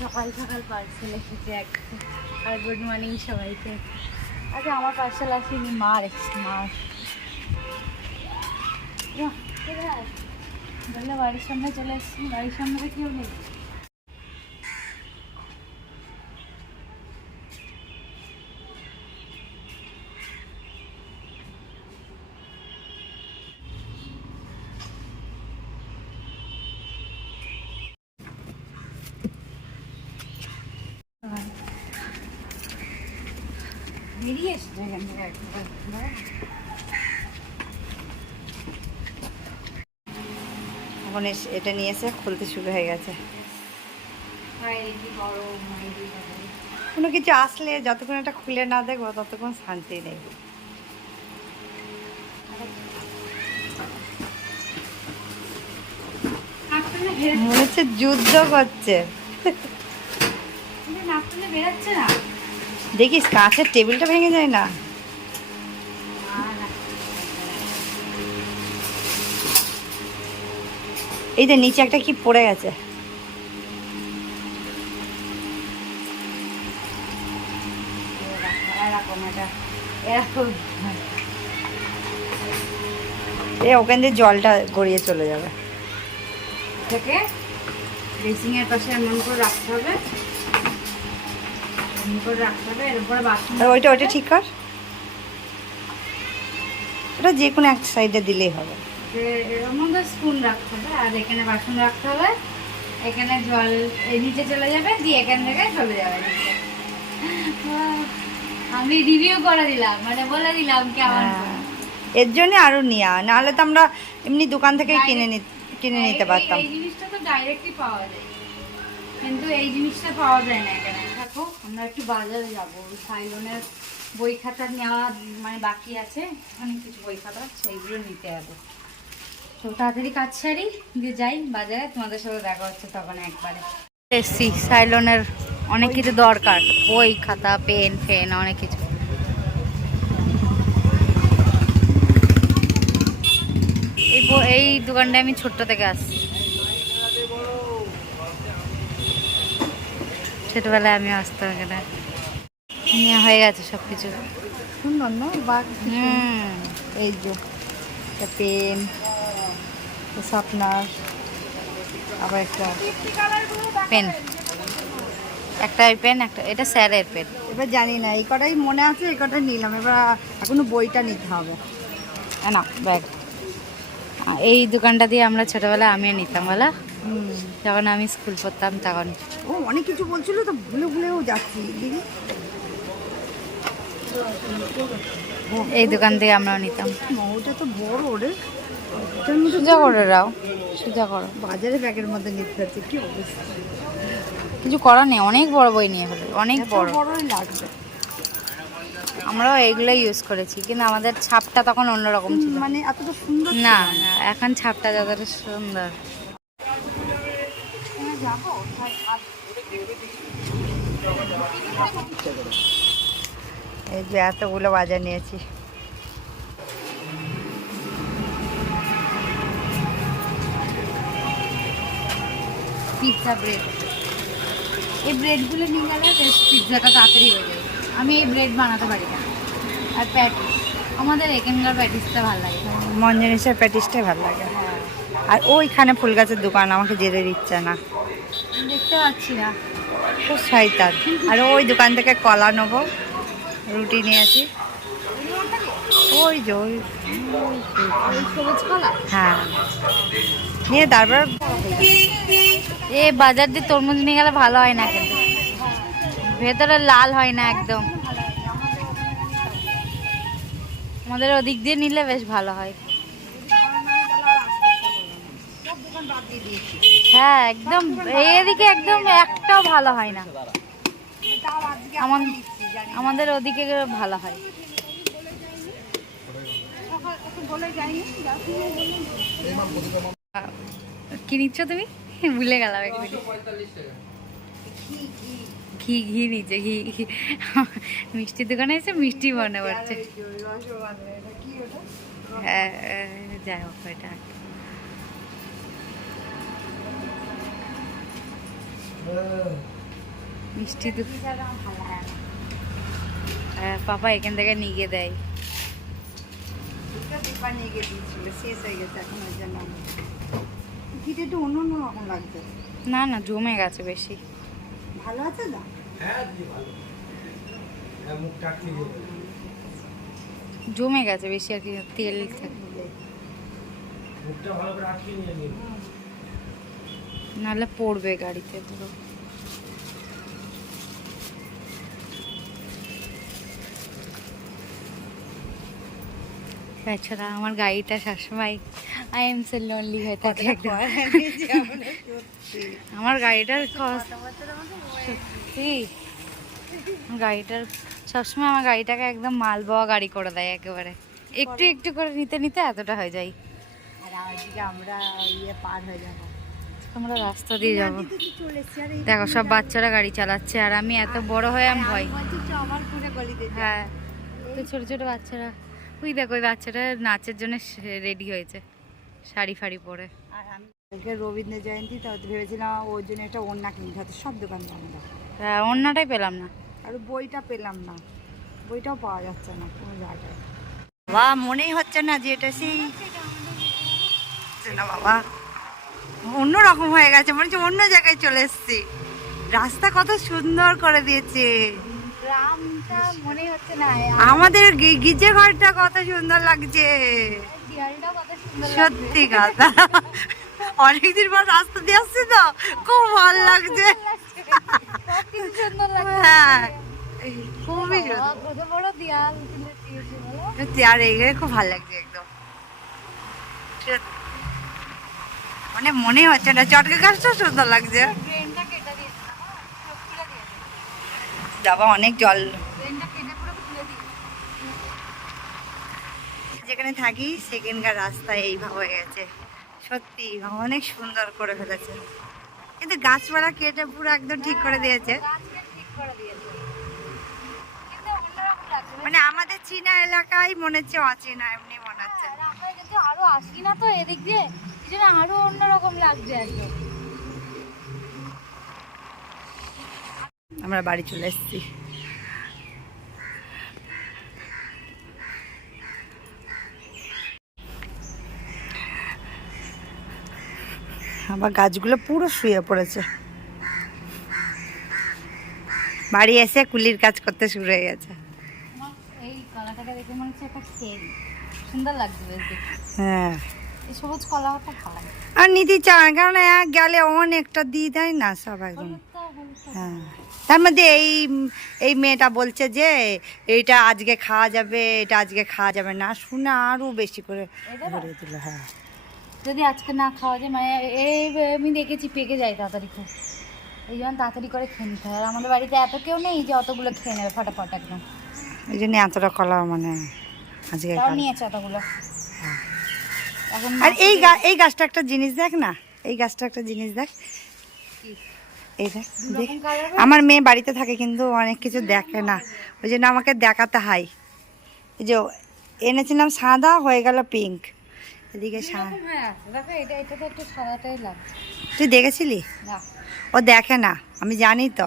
সকাল সকাল পার্সেল এসেছে একটা। আর গুড মর্নিং সবাইকে। আচ্ছা আমার পার্সেল আসেনি, মার এসেছে। মার বললে বাড়ির সামনে চলে এসেছি, বাড়ির সামনে তো কেউ নেই। বেরিয়ে এসছে এখান থেকে একবার। এখন এটা নিয়ে এসে খুলতে শুরু হয়ে গেছে। কোনো কিছু আসলে যতক্ষণ এটা খুলে না দেখবো ততক্ষণ শান্তি নেই। মনে হচ্ছে যুদ্ধ করছে। দেখিস কাঁচের টেবিলটা ভেঙে যায় না। এই যে নিচে একটা কি পড়ে গেছে। ওখান দিয়ে জলটা গড়িয়ে চলে যাবে। থেকে ড্রেসিংয়ের পাশে এমন করে রাখতে হবে, এমন করে রাখতে হবে। এর উপরে বাসন, ওইটা ঠিক কর। ওটা যে কোনো এক সাইডে দিলেই হবে। এর মধ্যে স্পুন রাখতে হবে আর এখানে বাসন রাখতে হবে। এখানে জল এই নিচে চলে যাবে, দিয়ে এখান থেকে চলে যাবে নিচে। আমি রিভিউ করে দিলাম, মানে বলে দিলাম কেমন। এর জন্য আরো নিয়া, নাহলে তো আমরা এমনি দোকান থেকে কিনে নিতে পারতাম। এই জিনিসটা তো ডাইরেক্টলি পাওয়া যায়, কিন্তু এই জিনিসটা পাওয়া যায় না এখানে। দেখো আমরা একটু বাজারে যাবো, সাইলনের বই খাতা নেওয়া মানে বাকি আছে, অনেক কিছু বই খাতা সেইগুলো নিতে যাবো। তো তাড়াতাড়ি কাজ সারি দিয়ে যাই বাজারে, তোমাদের সাথে দেখা হচ্ছে তখন একবারে। এসছি সাইলনের অনেক কিছু দরকার, বই খাতা পেন ফেন অনেক কিছু। এই দোকানটা আমি ছোট্ট থেকে আসছি, ছোটবেলায় আমি আসতাম এখানে। নিয়ে হয়ে গেছে সব কিছু। সুন্দর না বাঘ? এই যে একটা পেন, শার্পনার, আবার একটা পেন, একটা পেন, একটা এটা স্যারের পেন। এবার জানি না, এই কটাই মনে আছে, এই কটাই নিলাম। এবার এখনো বইটা নিতে হবে। না ব্যাগ, এই দোকানটা দিয়ে আমরা ছোটবেলায় আমিও নিতাম বলা, যখন আমি স্কুল পড়তাম তখন। ও অনেক কিছু বলছিল তো, ভুলেও যাচ্ছি দিদি। এই দোকান থেকে আমরাও নিতাম। ওটা তো বড় রে, সোজা করে রাও, সোজা করো। বাজারে ব্যাগের মধ্যে নিতে হচ্ছে, কি অবস্থা। কিছু করার নেই, অনেক বড় বই নিয়ে ফেলে, অনেক বড়ই লাগবে। আমরাও এইগুলোই ইউজ করেছি, কিন্তু আমাদের ছাপটা তখন অন্যরকম ছিল, মানে এতটা সুন্দর না। এখন ছাপটা যতটা সুন্দর। এই যে এতগুলো বাজার নিয়েছি। পিৎজা ব্রেড, এই ব্রেডগুলো নিয়ে গেলে বেশ পিৎজাটা তাড়াতাড়ি হয়ে যায়। আমি এই ব্রেড বানাতে পারি না। আর প্যাটিস, আমাদের এখানকার প্যাটিসটা ভালো লাগে, মঞ্জনিসের প্যাটিসটাই ভালো লাগে। আর ওইখানে ফুল গাছের দোকান, আমাকে যেতে দিচ্ছে না, দেখতে পাচ্ছি না, খুব শয়তান। আর ওই দোকান থেকে কলা নেবো, রুটি নিয়েছি। ওই যে ওই সবুজ কলা, হ্যাঁ নিয়ে তারপর এ বাজার দিয়ে তরমুজ নিয়ে গেলে ভালো হয় না, কিন্তু ভেতরে লাল হয় না একদম। আমাদের ওদিক দিয়ে নিলে বেশ ভালো হয়। হ্যাঁ একদম, এদিকে একদম একটাও ভালো হয় না। আমাদের ওদিকে ভালো হয়। কি নিচ্ছ তুমি? ভুলে গেলাম একদিন। ঘি নিচে, ঘি মিষ্টির দোকানে এসে মিষ্টি মনে পড়ছে। হ্যাঁ যাই হোক, এটা মিষ্টি দুধ ছাড়া আমার ভালো হয় না। পাপা এখান থেকে নিয়ে গিয়ে দেয়। দীপা নিয়ে গিয়ে দিয়েছিল, শেষ হয়ে গেছে এখন, ওই জন্য ঘিটা একটু অন্য অন্য রকম লাগবে। না না, জমে গেছে বেশি। ভালো আছে না? জমে গেছে বেশি আর কি, তেল থাকে। নাহলে পড়বে গাড়িতে পুরো। তাছাড়া আমার গাড়িটা সবসময় আই এম সো লোনলি হয়ে থাকে একদম। আমার গাড়িটার সত্যি, আমার গাড়িটার সবসময় আমার গাড়িটাকে একদম মাল বওয়া গাড়ি করে দেয় একেবারে। একটু একটু করে নিতে নিতে এতটা হয়ে যায়। আর আজকে আমরা পার হয়ে যাবো, আমরা রাস্তা দিয়ে যাবো। চলে এসছি। আর দেখো সব বাচ্চারা গাড়ি চালাচ্ছে আর আমি এত বড় হয়ে আমি ভয়। আমার ফোনে গলিতে হ্যাঁ, তো ছোট ছোট বাচ্চারা, ওই দেখো ওই বাচ্চাটা নাচের জন্য রেডি হয়েছে শাড়ি ফাড়ি পরে। আর আমি কালকে রবীন্দ্র জয়ন্তী, তো ভেবেছিলাম ওর জন্য একটা ওড়না কিনতে হতো, সব দোকান বন্ধ। হ্যাঁ, অন্যটাই পেলাম না। আর বইটা পেলাম না, বইটাও পাওয়া যাচ্ছে না কোনো জায়গায়। বাবা মনেই হচ্ছে না যে এটা সেই না বাবা, অন্য রকম হয়ে গেছে, মনে হচ্ছে অন্য জায়গায় চলে এসেছি। রাস্তা কত সুন্দর করে দিয়েছে, গ্রামটা মনে হচ্ছে না। আমাদের গির্জে ঘরটা কত সুন্দর লাগছে, সত্যি কথা। অনেকদিন পর রাস্তা দিয়ে আসছি তো খুব ভালো লাগছে। হ্যাঁ খুবই আর এগুলো খুব ভালো লাগছে একদম। মানে মনে হচ্ছে না, চটকে গাছটা সুন্দর লাগছে। যাবা অনেক জল, যেখানে থাকি সেখানকার রাস্তা এইভাবে হয়ে গেছে, সত্যি অনেক সুন্দর করে ফেলেছে। কিন্তু গাছপালা কেটে পুরো একদম ঠিক করে দিয়েছে। মানে আমাদের চীনা এলাকায় মনে হচ্ছে অচেনা, এমনি মনে হচ্ছে। আরো আসি না তো এদিক দিয়ে, এই জন্য আরো অন্যরকম লাগছে একদম। আমরা বাড়ি চলে এসেছি। আবার গাছগুলো পুরো শুয়ে পড়েছে। বাড়ি এসে কুলির কাজ করতে শুরু হয়ে গেছে। এই কলাটাকে দেখে মনে হচ্ছে একটা খেল, সুন্দর লাগছে বেশ দেখতে। হ্যাঁ, এই সবুজ কলাটা ভালো। আর নিতে চায় কারণ এক গেলে অনেকটা দিয়ে দেয় না সব একদম। হ্যাঁ, তার মধ্যে এই মেয়েটা বলছে যে এইটা আজকে খাওয়া যাবে, এটা আজকে খাওয়া যাবে না, শুনে আরো বেশি করে ভরে দিল। হ্যাঁ, যদি আজকে না খাওয়া যায়, মানে এই আমি দেখেছি পেকে যায় তাড়াতাড়ি খুব, এই জন্য তাড়াতাড়ি করে খেয়ে নিতে হয়। আর আমাদের বাড়িতে এত কেউ নেই যে অতগুলো খেয়ে নেবে ফটাফট একদম, এই জন্য এতটা কলা মানে আজকে তাও নিয়েছে অতগুলো এখন। আর এই গাছটা একটা জিনিস দেখ না, এই গাছটা একটা জিনিস দেখ, এই দেখ দেখ। আমার মেয়ে বাড়িতে থাকে কিন্তু অনেক কিছু দেখে না, ওই জন্য আমাকে দেখাতে হয়। এই যে এনেছিলাম সাদা, হয়ে গেল পিঙ্ক, এদিকে দেখো এটা তো একটু সাদাটাই লাগছে। তুই দেখেছিলি? না, ও দেখে না, আমি জানি তো,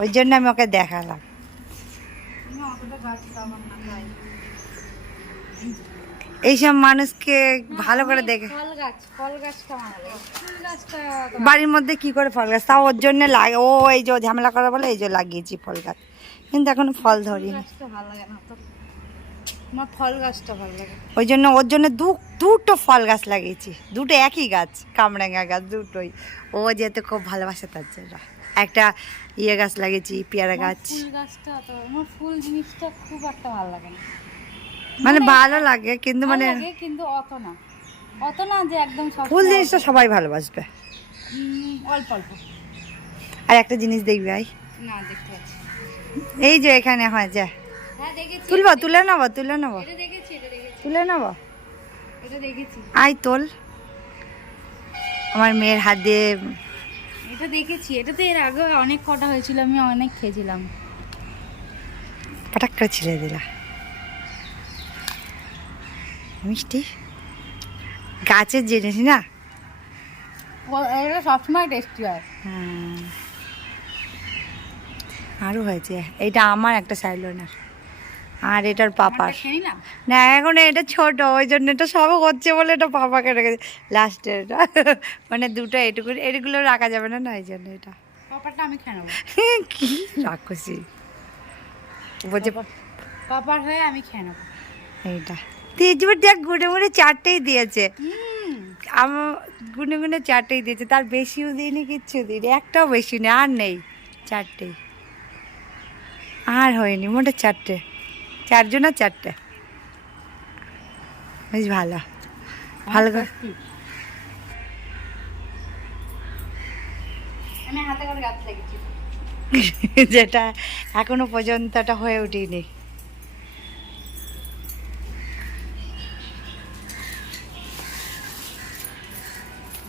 ওই জন্য আমি ওকে দেখালাম। এইসব মানুষকে ভালো করে দেখে। ফল গাছটা ভালো, ফুল গাছটা বাড়ির মধ্যে কি করে ফল গাছ, তাও ওর জন্য লাগে, ও এই যে ঝামেলা করে বলে এই যে লাগিয়েছি ফল গাছ, কিন্তু এখনো ফল ধরিনি। গাছটা ভালো লাগে না তো, আমার ফল গাছটা ভালো লাগে। ওই জন্য ওর জন্য দুটো ফল গাছ লাগিয়েছি, দুটো একই গাছ, কামরাঙা গাছ দুটোই। ও যেহেতু খুব ভালোবাসে তার জন্য একটা গাছ লাগিয়েছি, পেয়ারা গাছ। ফুল গাছটা তো, আমার ফুল জিনিসটা খুব একটা ভালো লাগে না। মানে ভালো লাগে কিন্তু ভালো মানে লাগে কিন্তু অত না যে একদম সব। ফুল জিনিসটা সবাই ভালোবাসবে। অল্প অল্প। আর একটা জিনিস দেখবি ভাই, না দেখতে পাচ্ছি, এই যে এখানে হয় যে হ্যাঁ দেখেছি, তুলে নেবো এটা দেখেছি, তুলে নেবো, এটা দেখেছি, আই তোল। আমার মেয়ের হাত দিয়ে এটা দেখেছি। এটা তো এর আগে অনেক কটা হয়েছিল, আমি অনেক খেয়েছিলাম। পটাক করে ছিঁড়ে দিলা, মিষ্টি গাছের জিনিস না। এটা সবসময় টেস্টি হয়। হ্যাঁ আরও হয়েছে, এইটা আমার একটা সাইলোনার আর এটার পাপার। খেয়ে নিলাম। না এখন এটা ছোট, ওই জন্য এটা সব হচ্ছে বলে এটা পাপাকে রেখেছে লাস্টে। এটা মানে দুটো এটুকু, এগুলো রাখা যাবে না, না এই জন্য এটা পাপারটা আমি খেয়ে নেবো। কি রাক্ষসী বলছে পাপার হয়ে আমি খেয়ে নেবো। এইটা তেজপুর দেখ গুনে গুনে 4টেই দিয়েছে, আমার গুনে গুনে 4টেই দিয়েছে, তার বেশিও দিইনি কিচ্ছু দিইনি, একটাও বেশি নেই, আর নেই 4টেই, আর হয়নি মোটে 4টে, 4জন আর 4টে। বেশ ভালো, ভালো করে আমি হাতে করে গাছ লাগিয়েছি। যেটা এখনো পর্যন্ত এটা হয়ে উঠিনি।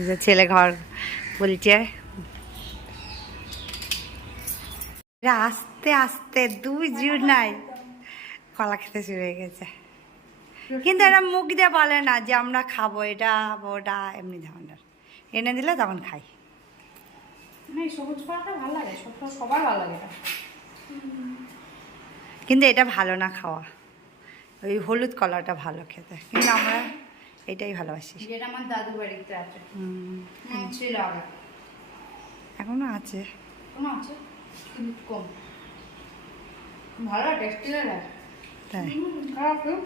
এই যে ছেলে ঘর বলছে, এরা আস্তে আস্তে 2 জুলাই কলা খেতে শুরু হয়ে গেছে, কিন্তু এরা মুখ দিয়ে বলে না যে আমরা খাবো এটা ওটা, এমনি ধরনের এনে দিলে তখন খাই। না এই সবুজ কলাটা ভালো লাগে, সবার ভালো লাগে এটা। কিন্তু এটা ভালো না খাওয়া, ওই হলুদ কলাটা ভালো খেতে, কিন্তু আমরা এটাই ভালোবাসি। যেটা আমার দাদু বাড়িতে আছে। ছিল আগে, এখনো আছে। কোনো আছে কিন্তু কম। ভালো টেস্টি লাগে। তাই খারাপ কেউ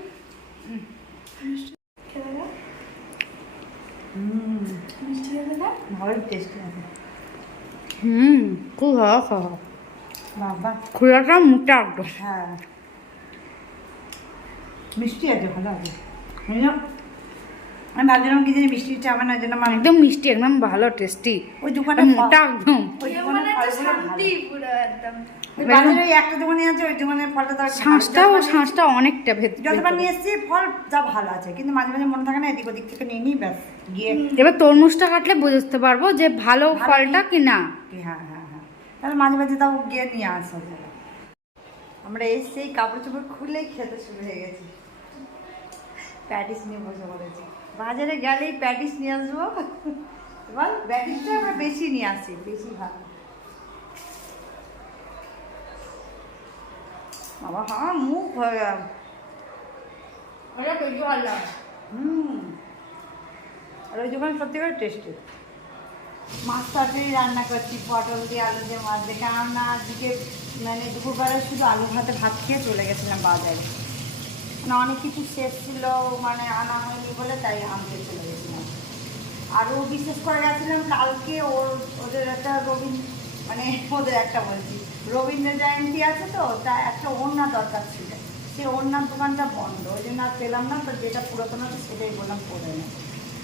ভালো টেস্টি আছে। খুব ভালো খাওয়া। বাবা খোলাটা মোটা একদম। হ্যাঁ মিষ্টি আছে, ভালো আছে। আমি ভাবছিলাম কি জানি মিষ্টিটা আমার না, জন্য আমার একদম মিষ্টি, একদম ভালো টেস্টি। ওই দোকানে মোটা একদম। ওই দোকানে শান্তি পুরো একদম। বাজারে ওই একটা দোকানে আছে, ওই দোকানের ফলটা তার শাঁসটা অনেকটা যতবার নিয়ে এসেছি ফল যা ভালো আছে, কিন্তু মাঝে মাঝে মনে থাকে না এদিক ওদিক থেকে নিয়ে নিই, ব্যাস গিয়ে এবার তরমুজটা কাটলে বুঝতে পারবো যে ভালো ফলটা কি না। হ্যাঁ হ্যাঁ হ্যাঁ, তাহলে মাঝে মাঝে তাও গিয়ে নিয়ে আসা যায়। আমরা এসেই কাপড় চোপড় খুলেই খেতে শুরু হয়ে গেছি, প্যাটিস নিয়ে বসে পড়েছি। বাজারে গেলেই প্যাটিস নিয়ে আসবো, বল প্যাটিসটা আমরা বেশি নিয়ে আসি, বেশি ভালো। বাবা হ্যাঁ মুখ হয়ে গেল। ওটা বেশি ভালো লাগে। আর ওই দোকানে সত্যি করে টেস্টি। মাছ তরকারি রান্না করছি, পটল দিয়ে আলু দিয়ে মাছ দিয়ে, কেননা আজকে মানে দুপুরবেলা শুধু আলু ভাতে ভাত খেয়ে চলে গেছিলাম বাজারে, মানে অনেক কিছু শেষ ছিল, মানে আনা হয়নি বলে তাই আনতে চলে গেছিলাম। আরও বিশেষ করে গেছিলাম কালকে ওদের একটা মানে ওদের একটা বলছি রবীন্দ্র জয়ন্তী আছে, তো তা একটা ওড়না দরকার ছিল, সেই ওড়নার দোকানটা বন্ধ, ওই জন্য আর পেলাম না, তো যেটা পুরাতন আছে সেটাই বললাম পরে না,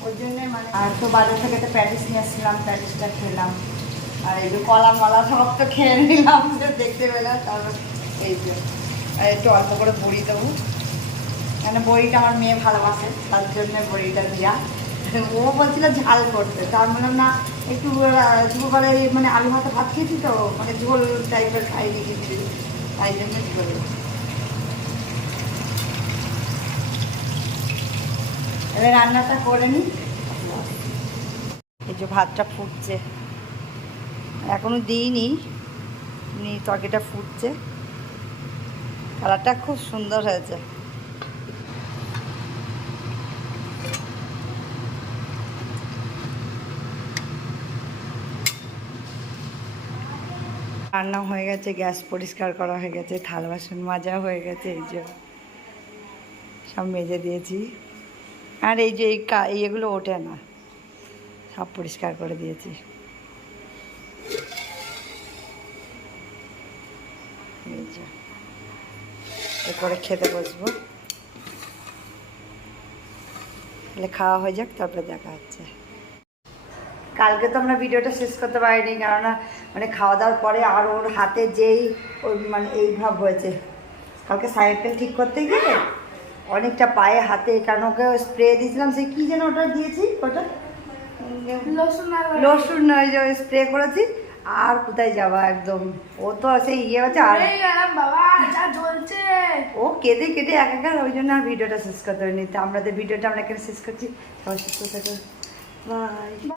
ওই জন্যে মানে। আর তো বাজার থেকে তো প্যাটিস নিয়ে আসছিলাম, প্যাটিসটা খেলাম, আর এই যে কলা মলা সব তো খেয়ে নিলাম, দেখতে পেলাম। তারপর এই যে আর একটু অল্প করে বড়ি দেবো, কেন বড়িটা আমার মেয়ে ভালোবাসে, তার জন্য বড়িটা দেওয়া। ও বলছিল ঝাল করতে, তার বললাম না একটু দুপুরবেলা মানে আলু ভাতে ভাত খেয়েছি তো, মানে ঝোল টাইপের খাই দিয়েছি, তাই জন্য ঝোল। এবার রান্নাটা করে নিই। এই যে ভাতটা ফুটছে, এখনো দিইনি, তরকারিটা ফুটছে, কালারটা খুব সুন্দর হয়েছে। রান্না হয়ে গেছে, গ্যাস পরিষ্কার করা হয়ে গেছে, থাল বাসন মাজা হয়ে গেছে, এই যে সব মেজে দিয়েছি। আর এই যে এইগুলো ওঠে না, সব পরিষ্কার করে দিয়েছি। এই যে এরপরে খেতে বসবো, তাহলে খাওয়া হয়ে যাক, তারপরে দেখা হচ্ছে। কালকে তো আমরা ভিডিওটা শেষ করতে পারিনি, কেননা মানে খাওয়া দাওয়ার পরে আর ওর হাতে যেই ওর মানে এই ভাব হয়েছে, কালকে সাইকেল ঠিক করতে গিয়ে অনেকটা পায়ে হাতে, কেন ওকে স্প্রে দিয়েছিলাম, সে কী যেন ওটা দিয়েছি, ওটা লসুন ওই যে স্প্রে করেছি, আর কোথায় যাওয়া একদম, ও তো সেই ইয়ে হচ্ছে, আর ও কেঁদে কেটে একাকার, ওই জন্য আর ভিডিওটা শেষ করতে পারিনি। তো আমাদের ভিডিওটা আমরা এখানে শেষ করছি, সবাই সুস্থ থাকুন, বাই।